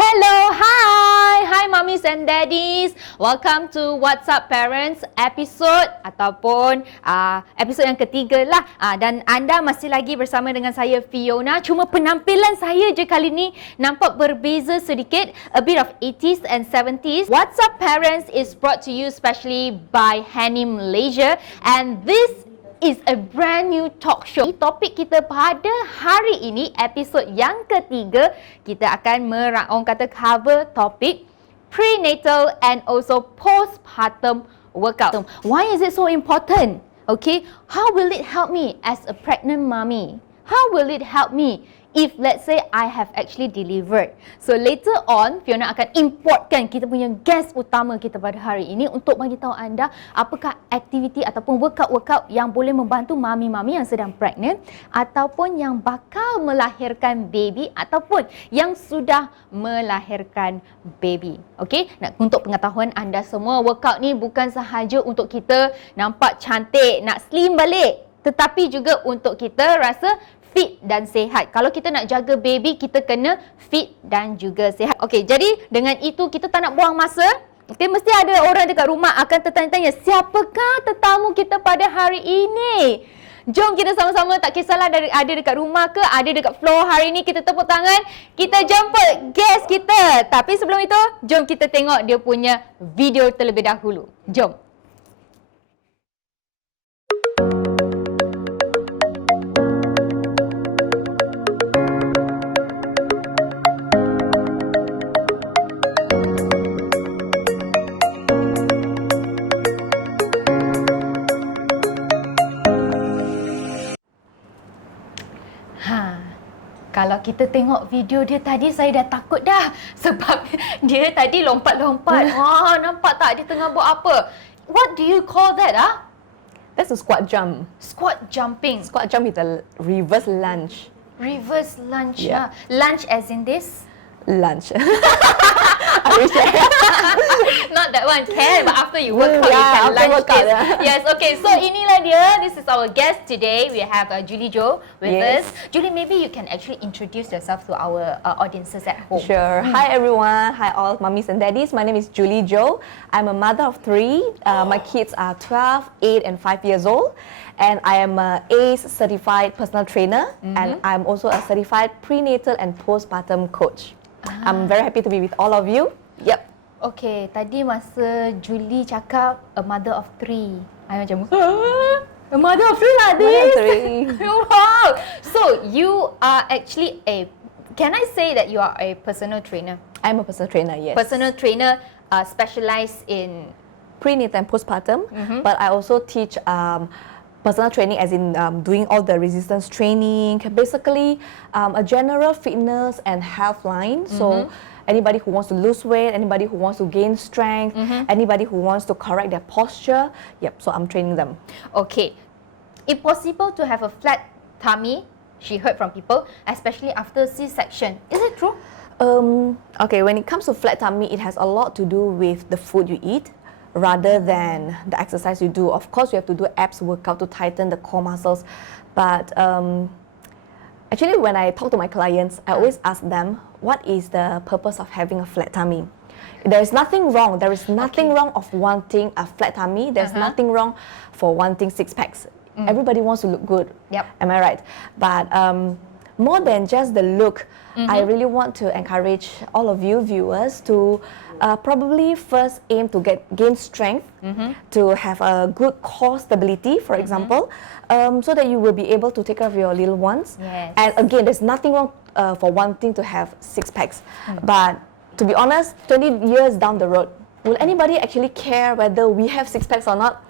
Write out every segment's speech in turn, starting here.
Hello, hi mummies and daddies. Welcome to What's Up Parents episode ataupun episod yang ketiga lah. Dan anda masih lagi bersama dengan saya Fiona. Cuma penampilan saya je kali ni nampak berbeza sedikit, a bit of 80s and 70s. What's Up Parents is brought to you specially by Hani Malaysia, and this is a brand new talk show. Topik kita pada hari ini, episod yang ketiga, kita akan cover topik prenatal and also postpartum workout. Why is it so important? Okay, how will it help me as a pregnant mommy? How will it help me if let's say I have actually delivered? So later on, Fiona akan importkan kita punya guest utama kita pada hari ini untuk bagi tahu anda apakah aktiviti ataupun workout-workout yang boleh membantu mami-mami yang sedang pregnant ataupun yang bakal melahirkan baby ataupun yang sudah melahirkan baby. Okey, untuk pengetahuan anda semua, workout ni bukan sahaja untuk kita nampak cantik, nak slim balik, tetapi juga untuk kita rasa fit dan sihat. Kalau kita nak jaga baby, kita kena fit dan juga sihat. Okey, jadi dengan itu kita tak nak buang masa. Okey, mesti ada orang dekat rumah akan tertanya-tanya, siapakah tetamu kita pada hari ini? Jom kita sama-sama, tak kisahlah ada dekat rumah ke, ada dekat floor hari ini, kita tepuk tangan, kita jemput guest kita. Tapi sebelum itu, jom kita tengok dia punya video terlebih dahulu. Jom. Kalau kita tengok video dia tadi, saya dah takut dah. Sebab dia tadi lompat-lompat. Wah, nampak tak dia tengah buat apa? What do you call that? That's a squat jump. Squat jumping. Squat jump is a reverse lunge. Reverse lunge. Yeah. Lunge as in this? Lunge. I wish Not that one can, but after you work out, you can lunge this. Yes, okay. So inilah dia. This is our guest today. We have Juli Joe with us. Julie, maybe you can actually introduce yourself to our audiences at home. Sure. Hi everyone. Hi all mummies and daddies. My name is Juli Joe. I'm a mother of 3. My kids are 12, 8 and 5 years old. And I am a ACE certified personal trainer. And I'm also a certified prenatal and postpartum coach. I'm very happy to be with all of you. Yep. Okay, tadi masa Julie cakap a mother of 3, I macam a mother of 3 lah this. Mother of 3. Wow. So you are actually can I say that you are a personal trainer? I'm a personal trainer, yes. Personal trainer specialized in prenatal and postpartum, but I also teach personal training as in doing all the resistance training, basically a general fitness and health line. So anybody who wants to lose weight, anybody who wants to gain strength, anybody who wants to correct their posture, so I'm training them. Okay. It's possible to have a flat tummy, she heard from people, especially after C-section. Is it true? Okay, when it comes to flat tummy, it has a lot to do with the food you eat rather than the exercise you do. Of course, you have to do abs workout to tighten the core muscles. But actually, when I talk to my clients, I always ask them, what is the purpose of having a flat tummy? There is nothing wrong. There is nothing wrong of wanting a flat tummy. There's nothing wrong for wanting 6 packs. Everybody wants to look good. Yep. Am I right? But more than just the look, I really want to encourage all of you viewers to probably first aim to gain strength, to have a good core stability, for example, so that you will be able to take care of your little ones. Yes. And again, there's nothing wrong for wanting to have 6 packs. But to be honest, 20 years down the road, will anybody actually care whether we have 6 packs or not?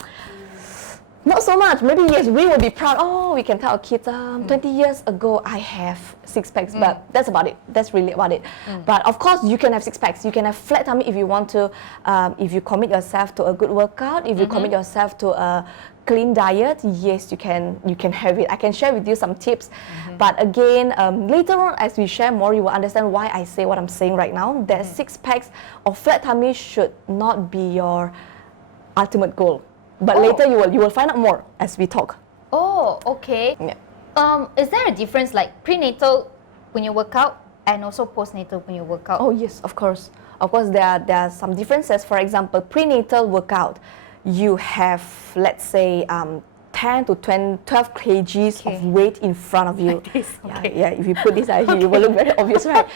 Not so much. Maybe yes, we will be proud. Oh, we can tell our kids, 20 years ago I have 6 packs, but that's about it. That's really about it. But of course, you can have 6 packs. You can have flat tummy if you want to. If you commit yourself to a good workout, if you commit yourself to a clean diet, yes, you can have it. I can share with you some tips. But again, later on, as we share more, you will understand why I say what I'm saying right now. That 6 packs or flat tummy should not be your ultimate goal. But later you will find out more as we talk. Oh, okay. Yeah. Is there a difference like prenatal punya workout and also postnatal punya workout? Oh yes, of course. Of course, there are some differences. For example, prenatal workout, you have, let's say, 10 to 12 kgs of weight in front of you. Like this, okay. Yeah, if you put this out here, it will look very obvious, right?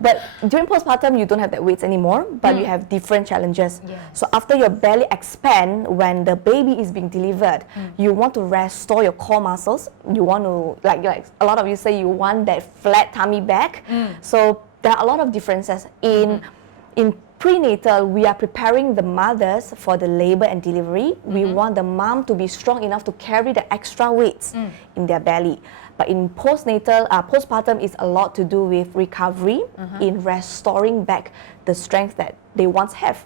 But during postpartum, you don't have that weight anymore, but you have different challenges. Yes. So after your belly expand, when the baby is being delivered, you want to restore your core muscles. You want to, like a lot of you say, you want that flat tummy back. So there are a lot of differences. In prenatal, we are preparing the mothers for the labor and delivery. We want the mom to be strong enough to carry the extra weights in their belly. But in postnatal, postpartum is a lot to do with recovery, in restoring back the strength that they once have.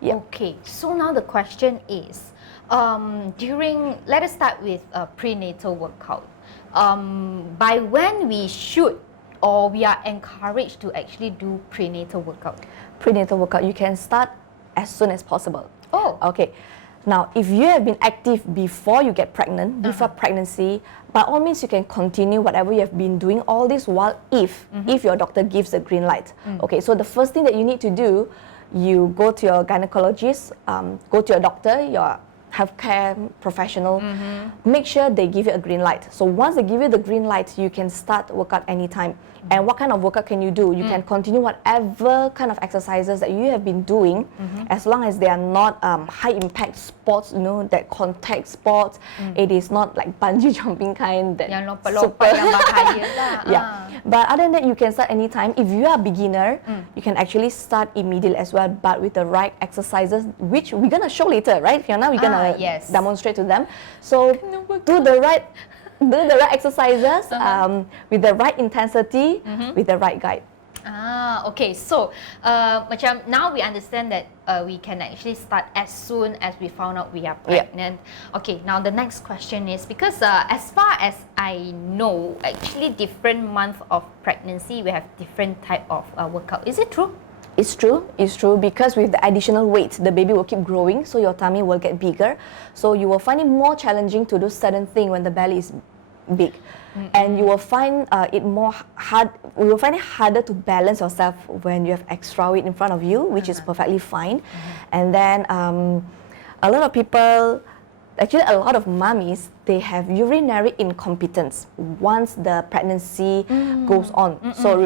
Yeah. Okay, so now the question is, let us start with a prenatal workout. By when we should or we are encouraged to actually do prenatal workout? Prenatal workout, you can start as soon as possible. Oh. Okay. Now, if you have been active before you get pregnant, before pregnancy, by all means, you can continue whatever you have been doing all this while if your doctor gives the green light. Okay, so the first thing that you need to do, you go to your gynecologist, go to your doctor, your healthcare professional, make sure they give you a green light. So once they give you the green light, you can start workout anytime. And what kind of workout can you do? You can continue whatever kind of exercises that you have been doing, as long as they are not high impact sports, that contact sports. It is not like bungee jumping kind that Yang lompat-lompat yang bahaya lah. yeah. But other than that, you can start anytime. If you are a beginner, you can actually start immediately as well, but with the right exercises, which we're gonna show later, right, Fiona? We're gonna demonstrate to them. So do the right exercises with the right intensity, with the right guide. Okay. So, macam now we understand that we can actually start as soon as we found out we are pregnant. Okay. Now the next question is, because as far as I know, actually different month of pregnancy we have different type of workout. Is it true? It's true, because with the additional weight, the baby will keep growing, so your tummy will get bigger. So you will find it more challenging to do certain thing when the belly is big. And you will find it harder to balance yourself when you have extra weight in front of you, which is perfectly fine. And then a lot of people, actually a lot of mummies, they have urinary incompetence once the pregnancy goes on. So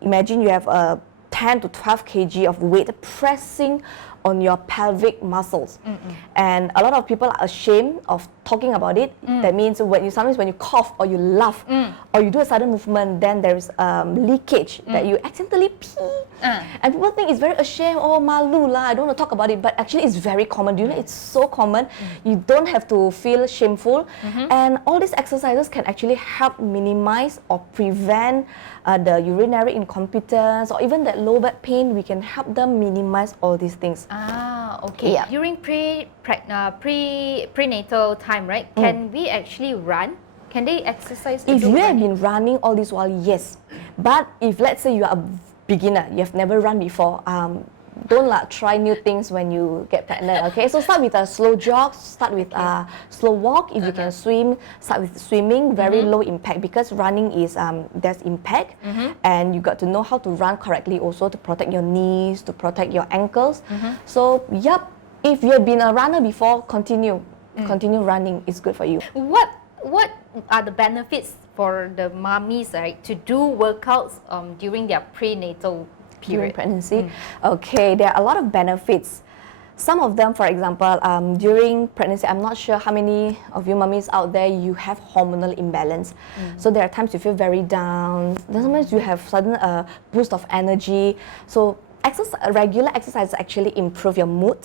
imagine you have a 10 to 12 kg of weight pressing on your pelvic muscles. And a lot of people are ashamed of talking about it. That means sometimes when you cough or you laugh or you do a sudden movement, then there is leakage that you accidentally pee. And people think it's very ashamed, oh malu lah, I don't want to talk about it, but actually it's very common. Do you know, it's so common. You don't have to feel shameful. And all these exercises can actually help minimize or prevent the urinary incompetence or even that low back pain. We can help them minimize all these things. Okay. Yeah. During prenatal time, right? Can we actually run? Can they exercise? If you have been running all this while, yes. But if let's say you are a beginner, you have never run before, don't try new things when you get pregnant, okay? So start with a slow jog, start with a slow walk. If you can swim, start with swimming, very low impact, because running is, there's impact, and you got to know how to run correctly also to protect your knees, to protect your ankles. So, if you've been a runner before, continue running, it's good for you. What are the benefits for the mummies, right, to do workouts during their prenatal During period? pregnancy? Okay, there are a lot of benefits. Some of them, for example, during pregnancy, I'm not sure how many of you mummies out there, you have hormonal imbalance. So there are times you feel very down. Sometimes you have sudden boost of energy. So regular exercise actually improve your mood.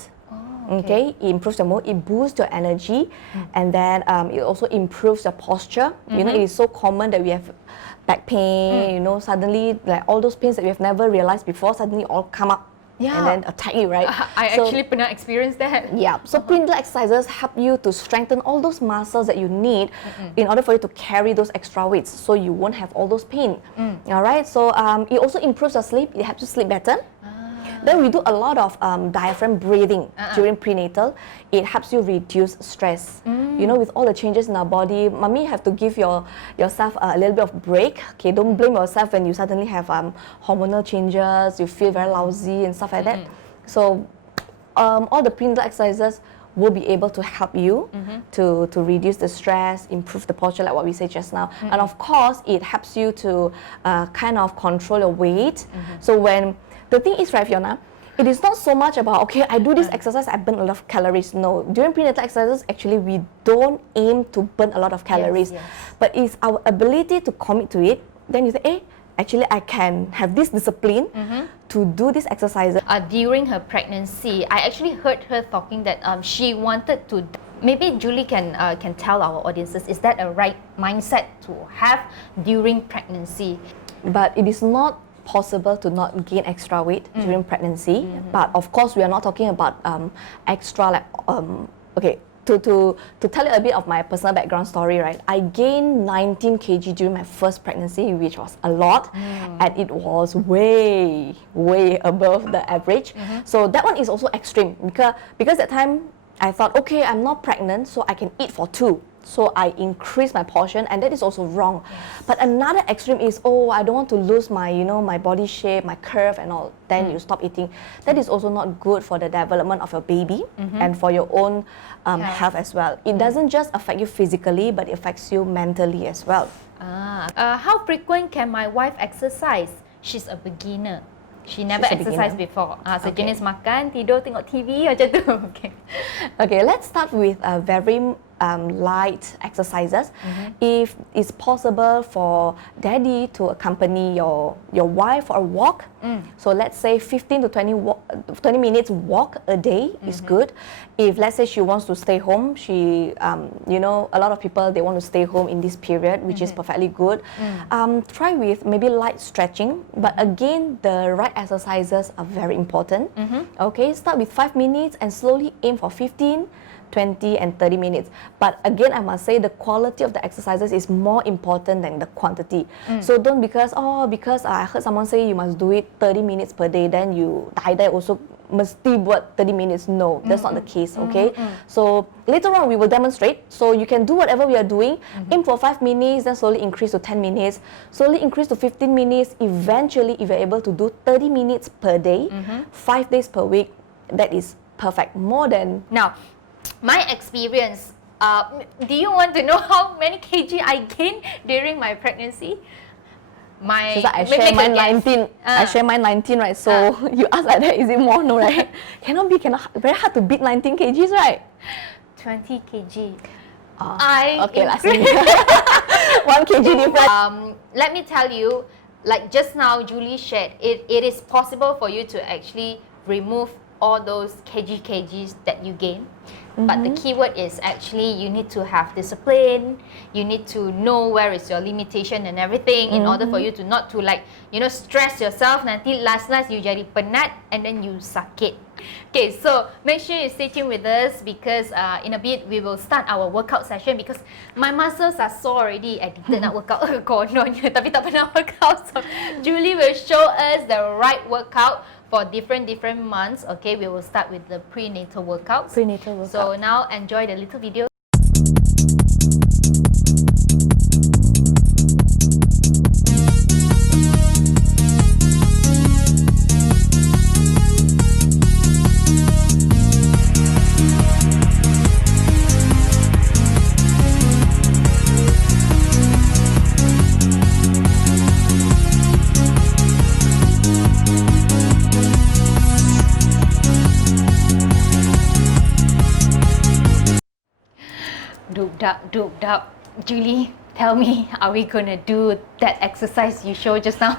Okay, it improves your mood, it boosts your energy, and then it also improves your posture. You know, it is so common that we have back pain, suddenly like all those pains that we have never realized before suddenly all come up and then attack you, right? I actually pernah experience that. Yeah, so prenatal exercises help you to strengthen all those muscles that you need in order for you to carry those extra weights, so you won't have all those pain. All right, so it also improves your sleep, it helps you sleep better. Then we do a lot of diaphragm breathing during prenatal. It helps you reduce stress. You know, with all the changes in our body, mommy have to give yourself a little bit of break. Okay, don't blame yourself when you suddenly have hormonal changes, you feel very lousy and stuff like that. So all the prenatal exercises will be able to help you to reduce the stress, improve the posture, like what we said just now. And of course, it helps you to kind of control your weight. So when the thing is, right, Fiona, it is not so much about, okay, I do this exercise, I burn a lot of calories. No, during prenatal exercises, actually, we don't aim to burn a lot of calories. But it's our ability to commit to it. Then you say, hey, actually, I can have this discipline to do this exercises. During her pregnancy, I actually heard her talking that she wanted to. Maybe Julie can tell our audiences, is that a right mindset to have during pregnancy? But it is not possible to not gain extra weight during pregnancy. But of course, we are not talking about extra, like okay. To tell you a bit of my personal background story, right? I gained 19 kg during my first pregnancy, which was a lot, and it was way above the average. So that one is also extreme because that time I thought, okay, I'm not pregnant, so I can eat for two. So I increased my portion, and that is also wrong. But another extreme is, oh, I don't want to lose my, my body shape, my curve and all. Then you stop eating. That is also not good for the development of your baby and for your own health as well. It doesn't just affect you physically, but it affects you mentally as well. How frequent can my wife exercise? She's a beginner. She never exercised before. Sejenis makan, tidur, tengok TV macam tu. Okay, let's start with a very light exercises. If it's possible for daddy to accompany your wife for a walk, so let's say 15 to 20 minutes walk a day is good. If let's say she wants to stay home, she a lot of people, they want to stay home in this period, which is perfectly good. Try with maybe light stretching, but again, the right exercises are very important. Okay, start with 5 minutes and slowly aim for 15, 20 and 30 minutes. But again, I must say the quality of the exercises is more important than the quantity. So don't because I heard someone say you must do it 30 minutes per day, then you die also mesti buat 30 minutes. No, that's not the case, okay? So later on we will demonstrate. So you can do whatever we are doing, aim for 5 minutes, then slowly increase to 10 minutes, slowly increase to 15 minutes. Eventually, if you're able to do 30 minutes per day, 5 days per week, that is perfect. More than... Now, my experience, do you want to know how many kg I gained during my pregnancy? I share mine 19. I share mine 19, right? So you ask like that, is it more? No, right? cannot very hard to beat 19 kgs, right? 20 kg. Okay, let's see. 1 kg difference. Let me tell you, like just now Julie shared, it is possible for you to actually remove all those kgs that you gain. But the key word is actually you need to have discipline. You need to know where is your limitation and everything in order for you to not to stress yourself. Nanti last you jadi penat and then you sakit. Okay, so make sure you stay tuned with us because in a bit we will start our workout session because my muscles are sore already. Addicted nak workout kononnya tapi tak pernah workout. So Julie will show us the right workout for different months. Okay, we will start with the prenatal workouts. So now enjoy the little video. Doop dap. Julie, tell me, are we gonna do that exercise you showed just now?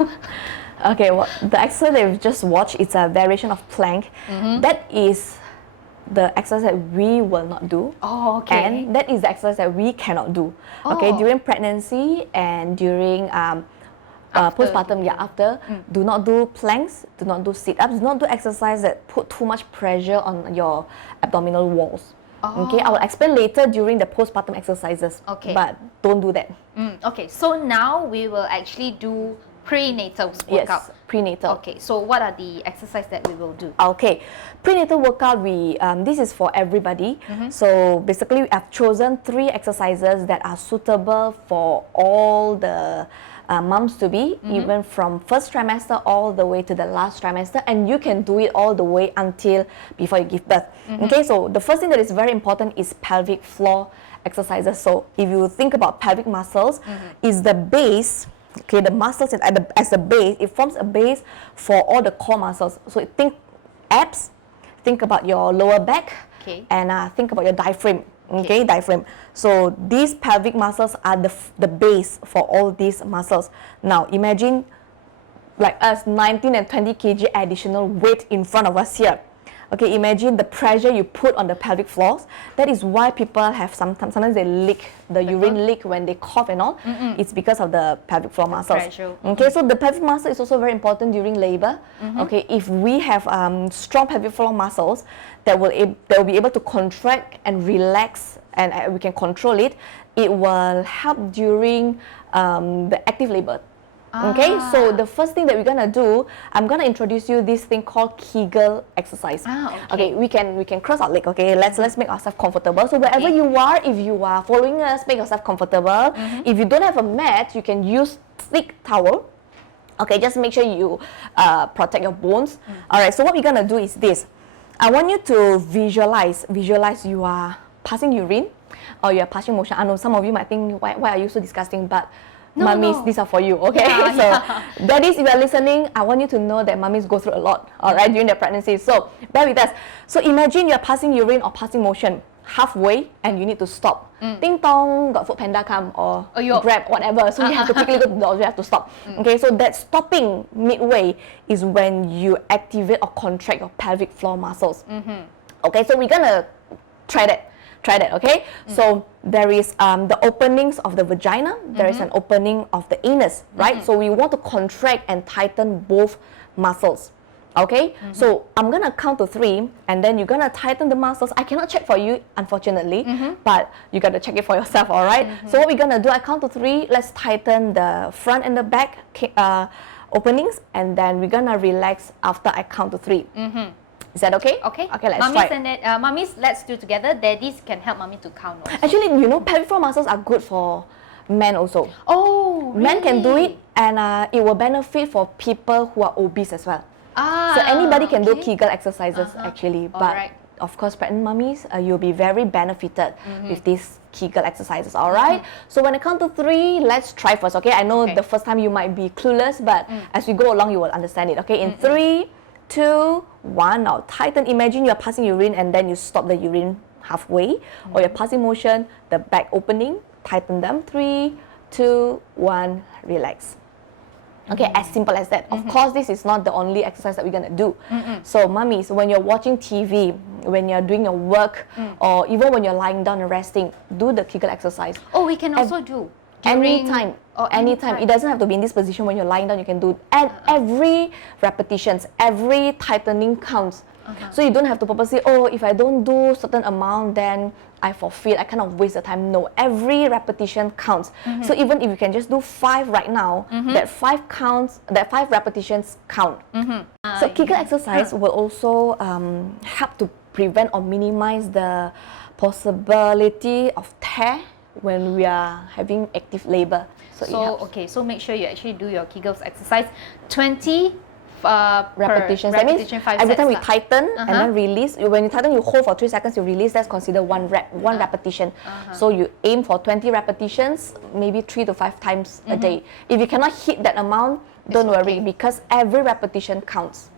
Okay, well, the exercise that we've just watched, it's a variation of plank. That is the exercise that we will not do. Oh, okay. And that is the exercise that we cannot do. Okay, during pregnancy and during postpartum, after, do not do planks, do not do sit-ups, do not do exercise that put too much pressure on your abdominal walls. Okay, I will explain later during the postpartum exercises. Okay. But don't do that. Okay, so now we will actually do prenatal workout. Yes, prenatal. Okay, so what are the exercises that we will do? Okay, prenatal workout, this is for everybody. So basically, I've chosen 3 exercises that are suitable for all the moms to be, even from first trimester all the way to the last trimester, and you can do it all the way until before you give birth. Okay, so the first thing that is very important is pelvic floor exercises. So if you think about pelvic muscles, is the base. Okay, the muscles as the base, it forms a base for all the core muscles. So think abs, think about your lower back, and think about your diaphragm. Okay, diaphragm. So these pelvic muscles are the base for all these muscles. Now imagine like us, 19 and 20 kg additional weight in front of us here. Okay, imagine the pressure you put on the pelvic floors. That is why people have sometimes they leak, the urine leak when they cough and all. It's because of the pelvic floor muscles. Pressure. Okay, so the pelvic muscle is also very important during labor. Okay, if we have strong pelvic floor muscles that will be able to contract and relax, and we can control it, it will help during the active labor. Okay, so the first thing that we're gonna do, I'm gonna introduce you this thing called Kegel exercise. Okay, we can cross our leg. Okay, let's make ourselves comfortable. So wherever you are, if you are following us, make yourself comfortable. If you don't have a mat, you can use thick towel. Okay, just make sure you protect your bones. All right, so what we're gonna do is this. I want you to visualize you are passing urine or you are passing motion. I know some of you might think, why are you so disgusting? But mummies, these are for you, okay? Daddies, if you are listening, I want you to know that mummies go through a lot, all right, during their pregnancy. So bear with us. So imagine you are passing urine or passing motion halfway and you need to stop. Ding dong, got food panda come or Grab, whatever. So you have to quickly go to the door, you have to stop. Okay, so that stopping midway is when you activate or contract your pelvic floor muscles. Okay, so we're gonna try that, okay? So there is the openings of the vagina, there is an opening of the anus, right? So we want to contract and tighten both muscles. Okay, so I'm gonna count to 3 and then you're gonna tighten the muscles. I cannot check for you, unfortunately, but you gotta check it for yourself, all right? So what we're gonna do, I count to 3, let's tighten the front and the back openings, and then we're gonna relax after I count to 3. Is that okay? Okay, let's mummies try. Mummies, let's do together. Daddies can help mommy to count also. Actually, you know, pelvic floor muscles are good for men also. Oh, really? Men can do it, and it will benefit for people who are obese as well. So anybody can do Kegel exercises actually, but of course pregnant mummies, you'll be very benefited with these Kegel exercises, all right? So when I count to 3, let's try first, okay? I know the first time you might be clueless, but as we go along, you will understand it, okay? In 3, 2, 1, now tighten. Imagine you're passing urine and then you stop the urine halfway, or you're passing motion, the back opening, tighten them. 3, 2, 1, relax. Okay, as simple as that. Of course, this is not the only exercise that we're gonna do. So mummies, when you're watching TV, when you're doing your work, or even when you're lying down and resting, do the Kegel exercise. Oh, we can also do anytime. It doesn't have to be in this position. When you're lying down, you can do. And every repetitions, every tightening counts. So you don't have to purposely, oh, if I don't do certain amount, then I forfeit, I kind of waste the time. No, every repetition counts. So even if you can just do 5 right now, that 5 counts, that 5 repetitions count. So Kegel exercise will also help to prevent or minimize the possibility of tear when we are having active labor. So make sure you actually do your Kegels exercise 20 repetitions. That means every time we tighten and then release. When you tighten, you hold for 3 seconds, you release. That's considered one repetition. So you aim for 20 repetitions, maybe 3 to 5 times a day. If you cannot hit that amount, don't worry, because every repetition counts.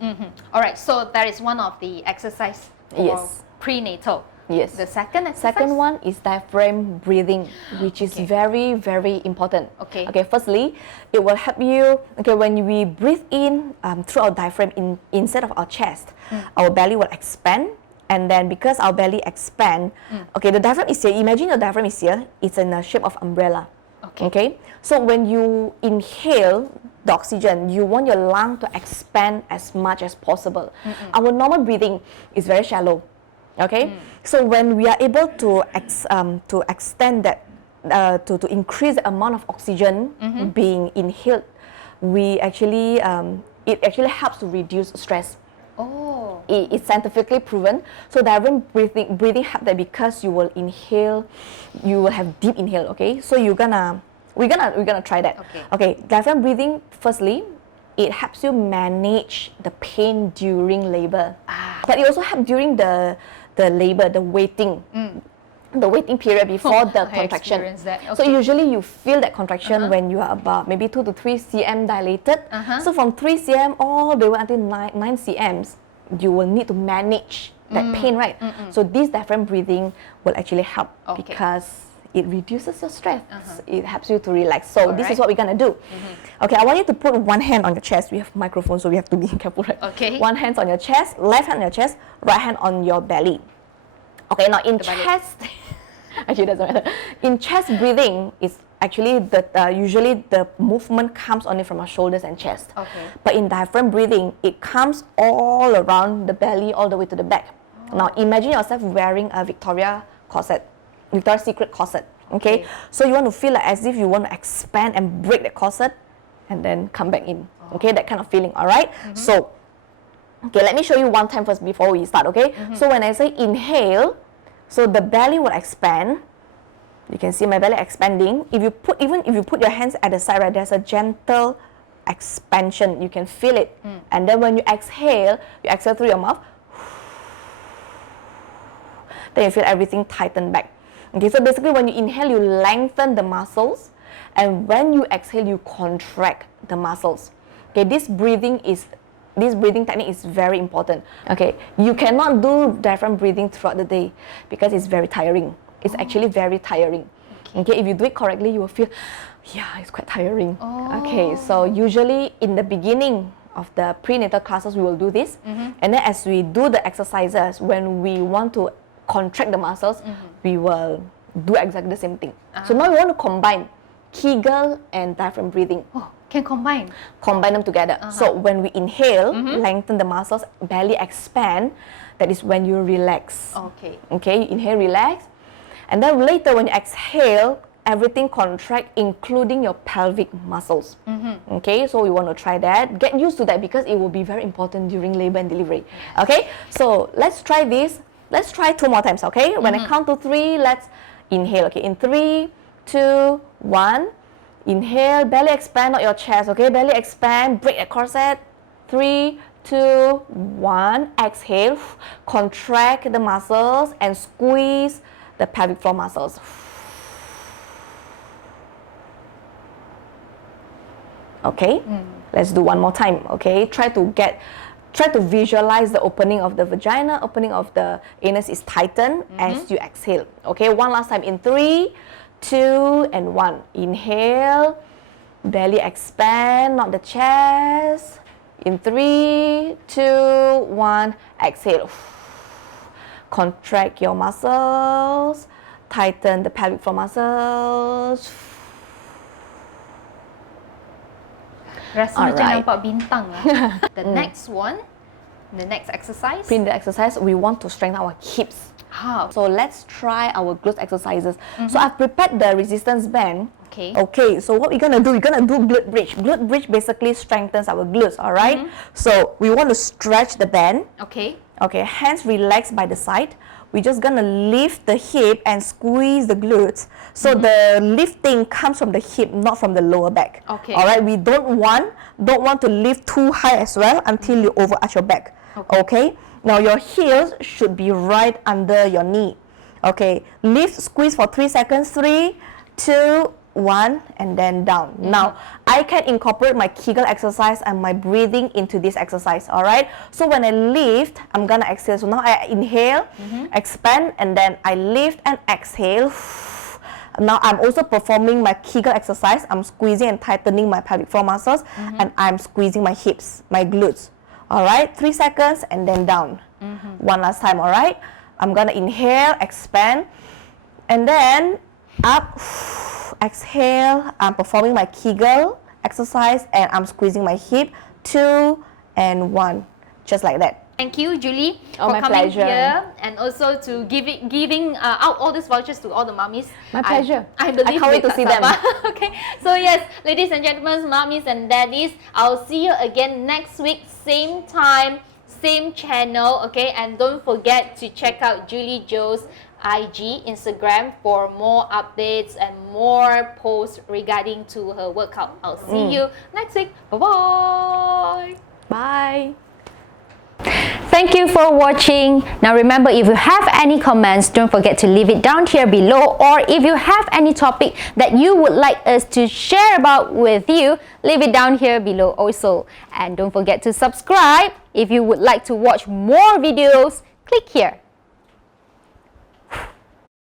All right. So that is one of the exercise for prenatal. Yes. The second exercise? Second one is diaphragm breathing, which is very, very important. Okay, firstly, it will help you, when we breathe in through our diaphragm instead of our chest, our belly will expand. And then because our belly expand, the diaphragm is here. Imagine your diaphragm is here. It's in the shape of umbrella. Okay. So when you inhale the oxygen, you want your lung to expand as much as possible. Our normal breathing is very shallow. Okay, so when we are able to extend that, to increase the amount of oxygen being inhaled it actually helps to reduce stress. Oh. It's scientifically proven. So diaphragm breathing help that because you will inhale, you will have deep inhale. Okay, so we're gonna try that. Okay, diaphragm breathing. Firstly, it helps you manage the pain during labor, but it also helps during the labor, the waiting. The waiting period before the contraction. So usually you feel that contraction when you are about maybe 2 to 3 cm dilated. So from 3 cm all the way until 9 cms, you will need to manage that pain, right? So this diaphragm breathing will actually help because it reduces your stress. It helps you to relax. So this is what we're gonna do. Okay, I want you to put one hand on your chest. We have microphone, so we have to be careful, right? Okay. One hand on your chest, left hand on your chest, right hand on your belly. Okay, now in chest, actually doesn't matter. In chest breathing, is actually usually the movement comes only from our shoulders and chest. Okay. But in diaphragm breathing, it comes all around the belly, all the way to the back. Now imagine yourself wearing a Victoria's Secret corset. Okay, so you want to feel like as if you want to expand and break the corset, and then come back in. Okay, that kind of feeling. All right. So, okay, let me show you one time first before we start. Okay. So when I say inhale, so the belly will expand. You can see my belly expanding. Even if you put your hands at the side, right, there's a gentle expansion. You can feel it. And then when you exhale through your mouth. Then you feel everything tighten back. Okay, so basically when you inhale, you lengthen the muscles, and when you exhale, you contract the muscles. Okay, this breathing technique is very important. Okay, you cannot do diaphragm breathing throughout the day because it's very tiring. It's actually very tiring. Okay, if you do it correctly, you will feel, yeah, it's quite tiring. Okay, so usually in the beginning of the prenatal classes, we will do this, and then as we do the exercises, when we want to contract the muscles, we will do exactly the same thing. So now we want to combine Kegel and diaphragm breathing. Oh, can combine? Combine them together. So when we inhale, lengthen the muscles, belly expand, that is when you relax. Okay. Okay, you inhale, relax. And then later when you exhale, everything contract, including your pelvic muscles. Okay, so we want to try that. Get used to that because it will be very important during labor and delivery. Okay, so let's try this. Let's try 2 more times, okay? When I count to 3, let's inhale, okay? In 3, 2, 1. Inhale, belly expand, not your chest, okay? Belly expand, break the corset. 3, 2, 1. Exhale, contract the muscles and squeeze the pelvic floor muscles. Okay, let's do one more time, okay? Try to visualize the opening of the vagina, opening of the anus is tightened as you exhale. Okay, one last time in 3, 2, and 1. Inhale, belly expand, not the chest. In 3, 2, 1, exhale. Contract your muscles, tighten the pelvic floor muscles. Rasa macam nampak bintang lah. The next one, the next exercise. Prenatal exercise, we want to strengthen our hips. How? So let's try our glute exercises. So I've prepared the resistance band. Okay, so what we're gonna do, glute bridge. Glute bridge basically strengthens our glutes, alright? So we want to stretch the band. Okay, hands relaxed by the side. We're just gonna lift the hip and squeeze the glutes. So the lifting comes from the hip, not from the lower back. Okay. Alright, we don't want to lift too high as well until you overarch your back. Okay. Now your heels should be right under your knee. Okay. Lift, squeeze for 3 seconds. 3, 2, 1, and then down. Now, I can incorporate my Kegel exercise and my breathing into this exercise, alright? So when I lift, I'm gonna exhale. So now I inhale, expand, and then I lift and exhale. Now I'm also performing my Kegel exercise. I'm squeezing and tightening my pelvic floor muscles, and I'm squeezing my hips, my glutes. Alright, 3 seconds, and then down. One last time, alright? I'm gonna inhale, expand, and then up. Exhale, I'm performing my Kegel exercise and I'm squeezing my hip. 2 and 1, just like that. Thank you, Julie, Oh, for my coming pleasure. here and also to giving out all these vouchers to all the mummies. My pleasure. I believe I can't wait they to see tak them. sabar. Okay, so yes, ladies and gentlemen, mummies and daddies, I'll see you again next week, same time, same channel. Okay, and don't forget to check out Juli Joe's IG, Instagram for more updates and more posts regarding to her workout. I'll see you next week. Bye-bye. Bye. Thank you for watching. Now remember, if you have any comments, don't forget to leave it down here below, or if you have any topic that you would like us to share about with you, leave it down here below also. And don't forget to subscribe. If you would like to watch more videos, click here.